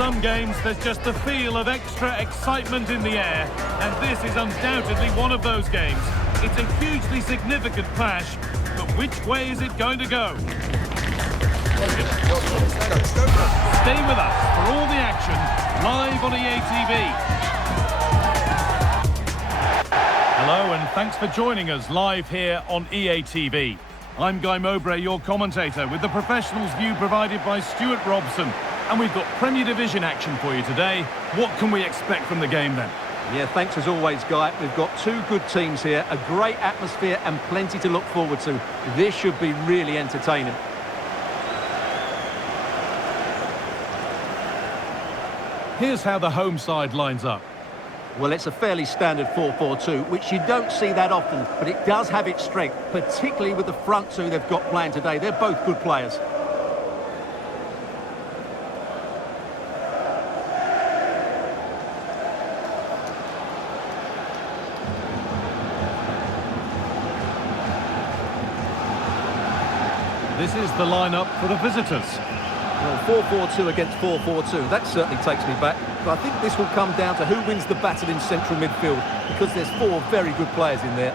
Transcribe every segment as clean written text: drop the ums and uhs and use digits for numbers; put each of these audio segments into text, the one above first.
some games, there's just the feel of extra excitement in the air, and this is undoubtedly one of those games. It's a hugely significant clash, but which way is it going to go? Stay with us for all the action, live on EA TV. Hello, and thanks for joining us live here on EA TV. I'm Guy Mowbray, your commentator, with the professionals' view provided by Stuart Robson. And we've got Premier Division action for you today. What can we expect from the game then? Yeah, thanks as always, Guy. We've got two good teams here, a great atmosphere and plenty to look forward to. This should be really entertaining. Here's how the home side lines up. Well, it's a fairly standard 4-4-2, which you don't see that often, but it does have its strength, particularly with the front two they've got playing today. They're both good players. This is the lineup for the visitors. Well, 4-4-2 against 4-4-2, that certainly takes me back. But I think this will come down to who wins the battle in central midfield, because there's four very good players in there.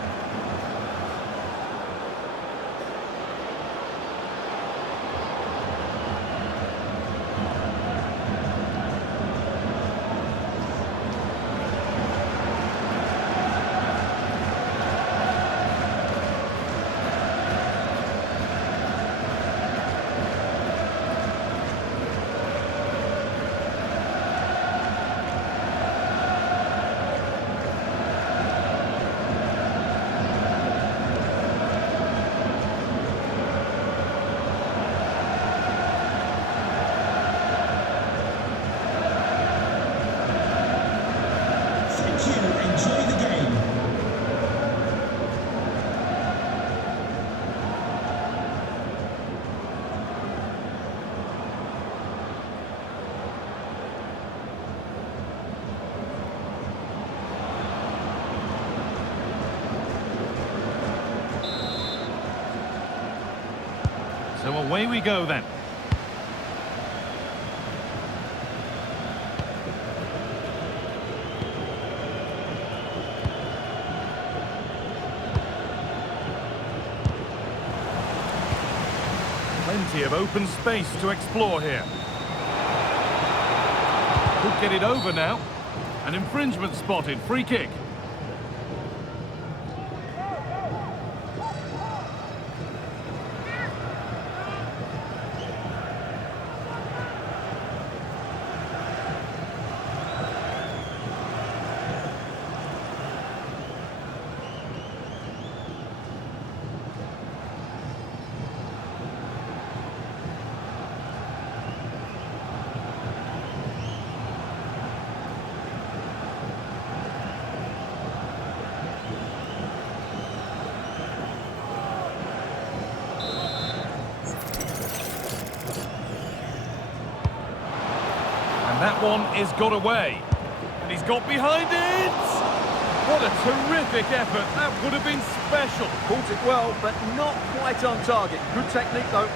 So away we go then. Plenty of open space to explore here. Could get it over now. An infringement spotted, free kick. That one is got away. And he's got behind it! What a terrific effort. That would have been special. Caught it well, but not quite on target. Good technique, though.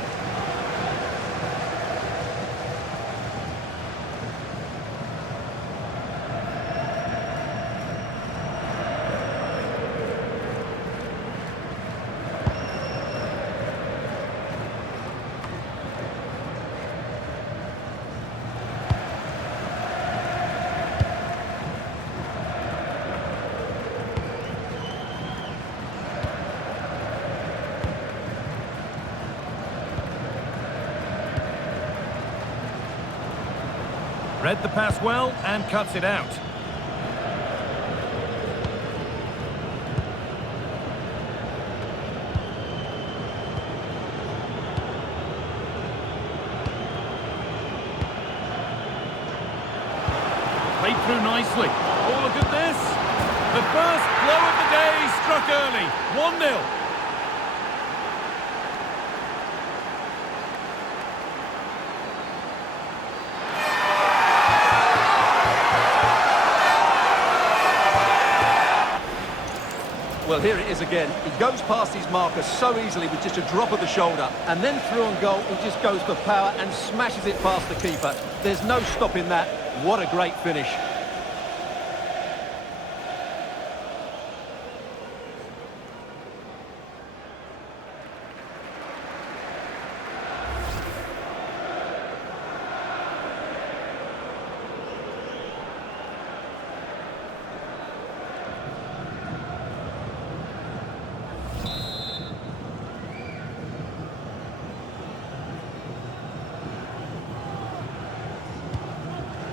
Read the pass well and cuts it out. Played through nicely. Oh, look at this. The first blow of the day struck early. 1-0. Well, Well, here it is again. He goes past his marker so easily with just a drop of the shoulder. And then through on goal, he just goes for power and smashes it past the keeper. There's no stopping that. What a great finish.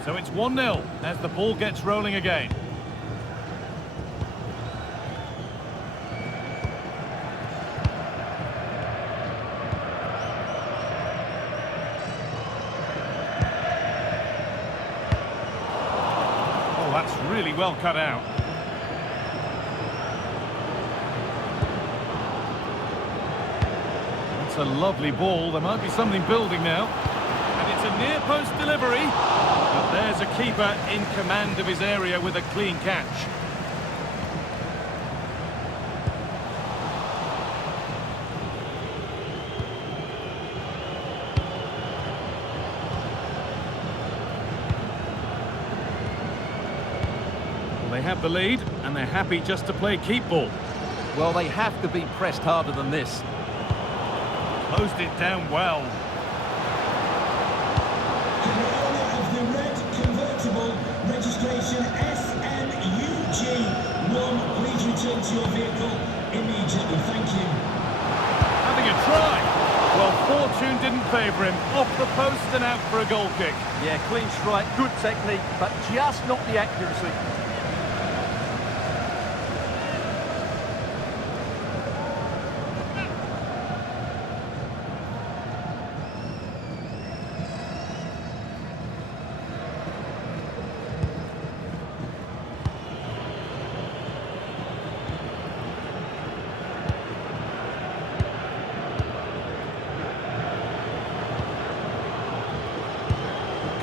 So it's 1-0 as the ball gets rolling again. Oh, that's really well cut out. That's a lovely ball. There might be something building now. And it's a near post delivery. But there's a keeper in command of his area with a clean catch. Well, they have the lead, and they're happy just to play keep ball. Well, they have to be pressed harder than this. Closed it down well. Registration SNUG1. Please return to your vehicle immediately. Thank you. Having a try. Well, fortune didn't favour him. Off the post and out for a goal kick. Yeah, clean strike, good technique, but just not the accuracy.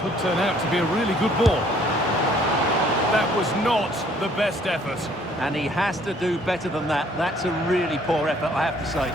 Could turn out to be a really good ball. That was not the best effort. And he has to do better than that. That's a really poor effort, I have to say.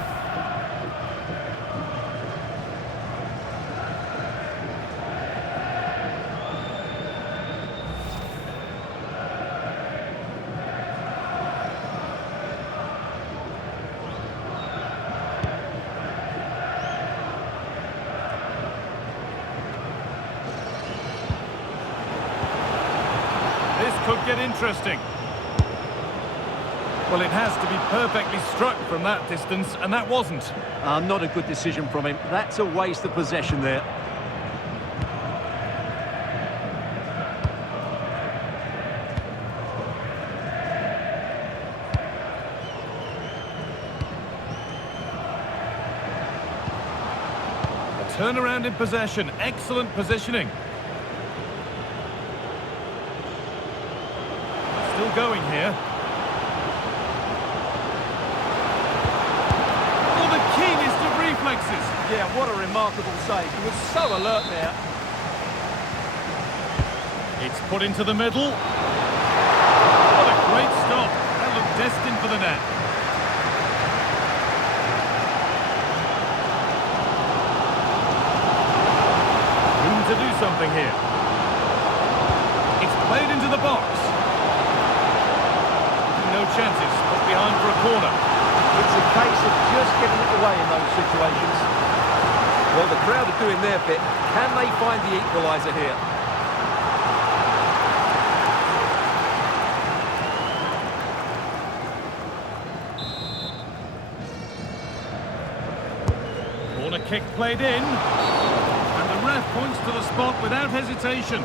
This could get interesting. Well, it has to be perfectly struck from that distance, and that wasn't. Not a good decision from him. That's a waste of possession there. A turnaround in possession. Excellent positioning. Still going here. Oh, the keenest of reflexes. Yeah, what a remarkable save. He was so alert there. It's put into the middle. What a great stop. That looked destined for the net. Room to do something here. It's played into the box. No chances, put behind for a corner. It's a case of just getting it away in those situations. Well, the crowd are doing their bit. Can they find the equaliser here? Corner kick played in. And the ref points to the spot without hesitation.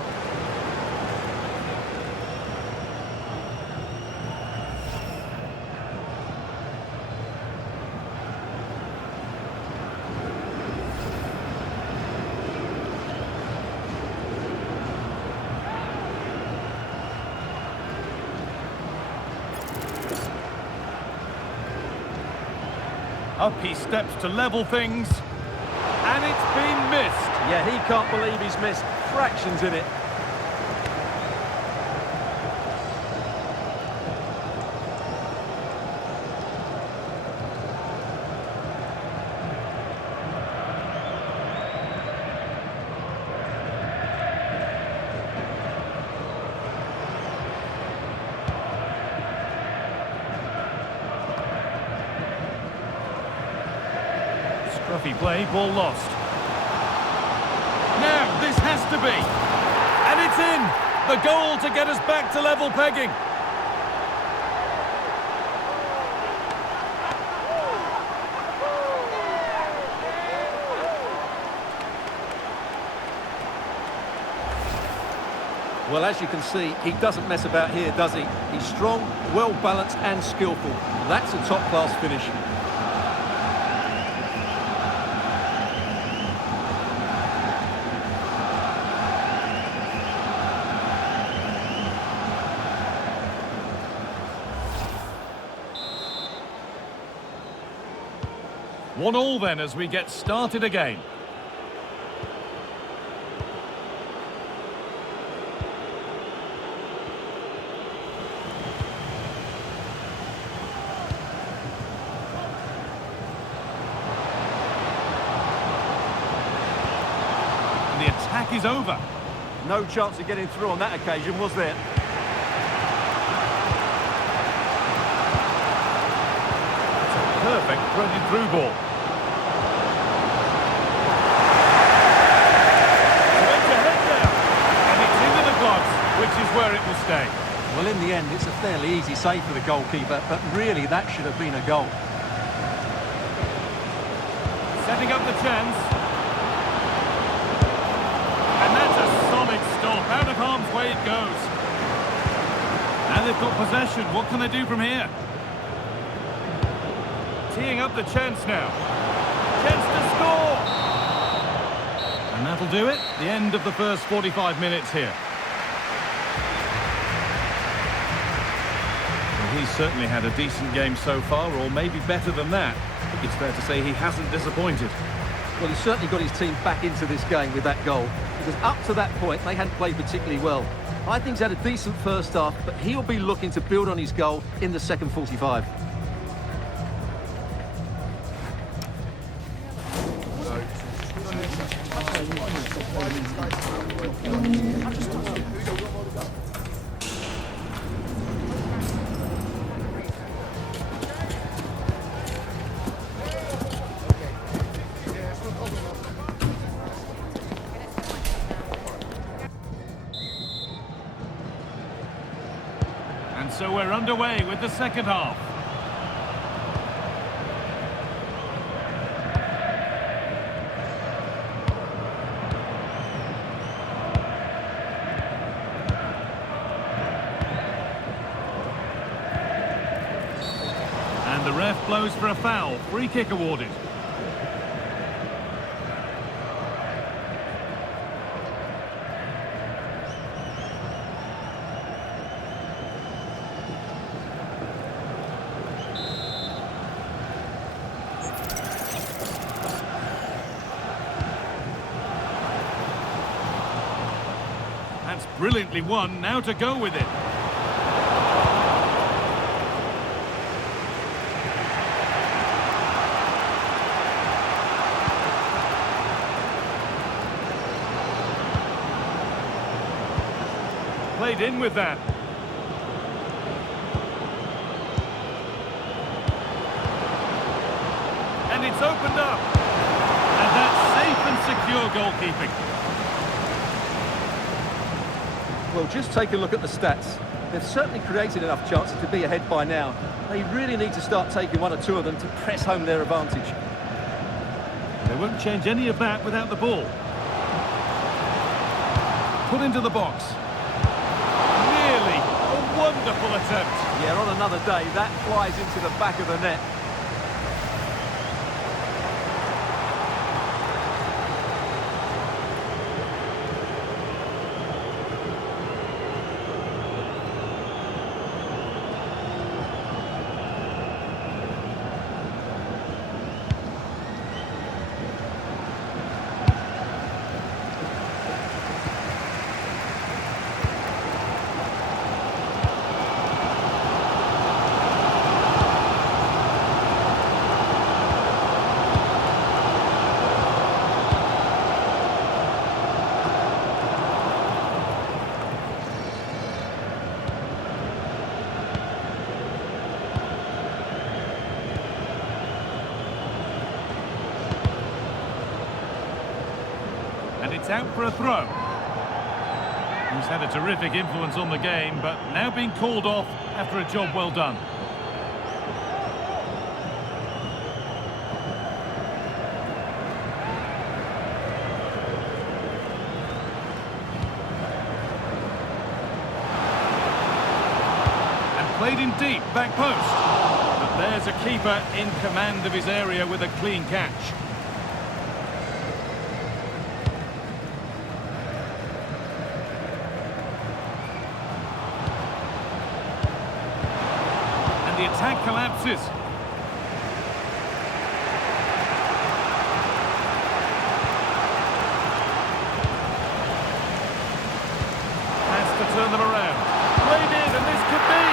Up he steps to level things. And it's been missed. Yeah, he can't believe he's missed fractions in it. Scruffy play, ball lost. Now, this has to be. And it's in! The goal to get us back to level pegging. Well, as you can see, he doesn't mess about here, does he? He's strong, well-balanced and skillful. That's a top-class finish. One all then as we get started again. The attack is over. No chance of getting through on that occasion, was there? Perfect threaded through ball. Went ahead there. And it's into the gloves, which is where it will stay. Well, in the end, it's a fairly easy save for the goalkeeper, but really that should have been a goal. Setting up the chance. And that's a solid stop. Out of harm's way it goes. Now they've got possession. What can they do from here? Teeing up the chance now. Chance to score! And that'll do it. The end of the first 45 minutes here. Well, he's certainly had a decent game so far, or maybe better than that. I think it's fair to say he hasn't disappointed. Well, he's certainly got his team back into this game with that goal, because up to that point, they hadn't played particularly well. I think he's had a decent first half, but he'll be looking to build on his goal in the second 45. And so we're underway with the second half. And the ref blows for a foul. Free kick awarded. That's brilliantly won. Now to go with it. Played in with that. And it's opened up. And that's safe and secure goalkeeping. Well, just take a look at the stats. They've certainly created enough chances to be ahead by now. They really need to start taking one or two of them to press home their advantage. They won't change any of that without the ball. Put into the box. Really, a wonderful attempt. Yeah, on another day, that flies into the back of the net. And it's out for a throw. He's had a terrific influence on the game, but now being called off after a job well done. And played in deep, back post. But there's a keeper in command of his area with a clean catch. The attack collapses. Has to turn them around. Played in, and this could be.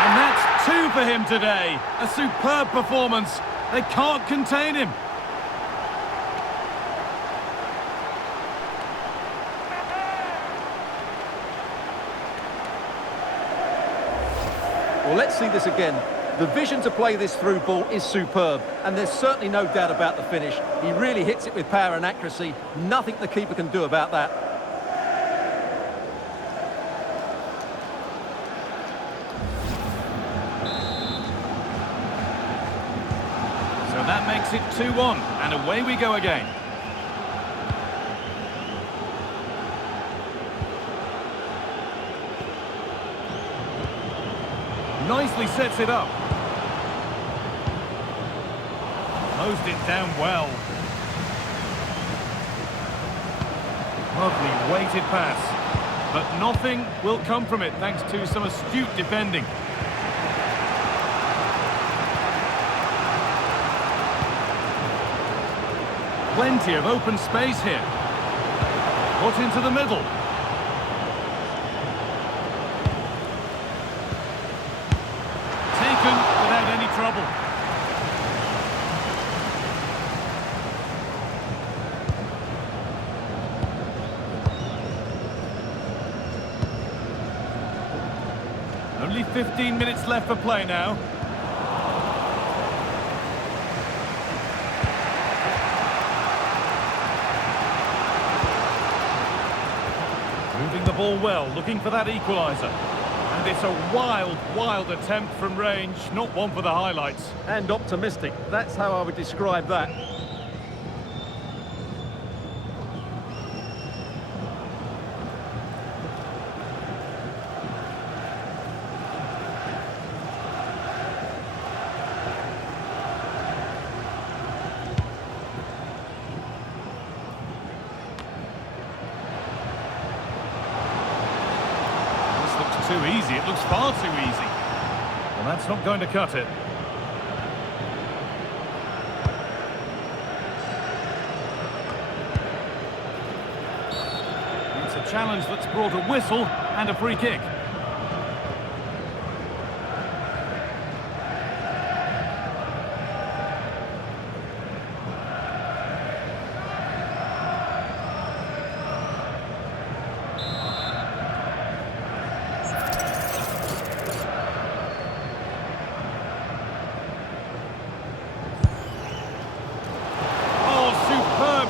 And that's 2 for him today. A superb performance. They can't contain him. Well, let's see this again. The vision to play this through ball is superb, and there's certainly no doubt about the finish. He really hits it with power and accuracy. Nothing the keeper can do about that. So that makes it 2-1, and away we go again. Nicely sets it up. Closed it down well. Lovely weighted pass. But nothing will come from it thanks to some astute defending. Plenty of open space here. Put into the middle. Without any trouble. Only 15 minutes left for play now. Moving the ball well, looking for that equaliser. And it's a wild, wild attempt from range, not one for the highlights. And optimistic. That's how I would describe that. Too easy, it looks far too easy. Well, that's not going to cut it. It's a challenge that's brought a whistle and a free kick.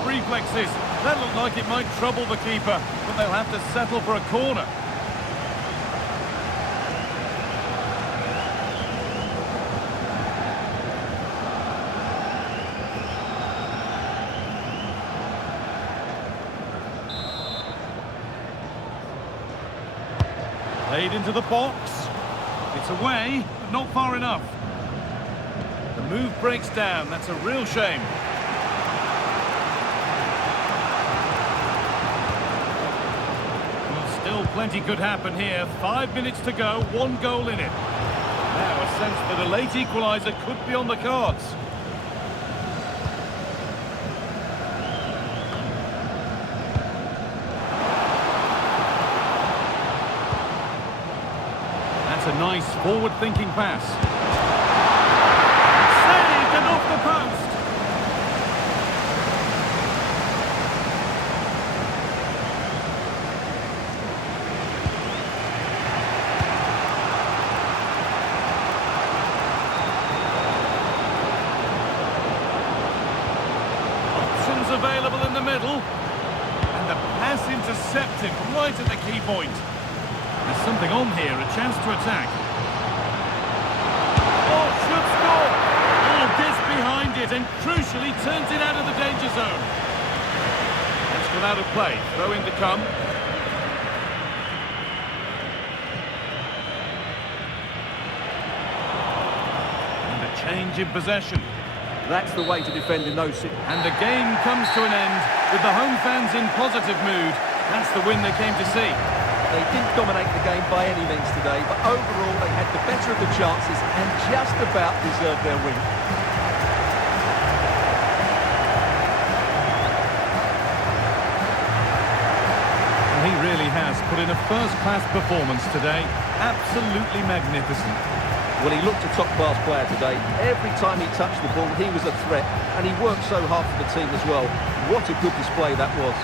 Reflexes. That looked like it might trouble the keeper, but they'll have to settle for a corner. Played into the box. It's away, but not far enough. The move breaks down. That's a real shame. Still plenty could happen here. 5 minutes to go, 1 goal in it. Now a sense that a late equaliser could be on the cards. That's a nice forward-thinking pass. Saved and off the post. Available in the middle. deceptive right at the key point. There's something on here, a chance to attack. Oh, should score! Oh, gets behind it and crucially turns it out of the danger zone. That's gone out of play. Throw in to come. And a change in possession. That's the way to defend in those... And the game comes to an end with the home fans in positive mood. That's the win they came to see. They didn't dominate the game by any means today, but overall they had the better of the chances and just about deserved their win. He really has put in a first-class performance today. Absolutely magnificent. Well, he looked a top-class player today. Every time he touched the ball, he was a threat, and he worked so hard for the team as well. What a good display that was.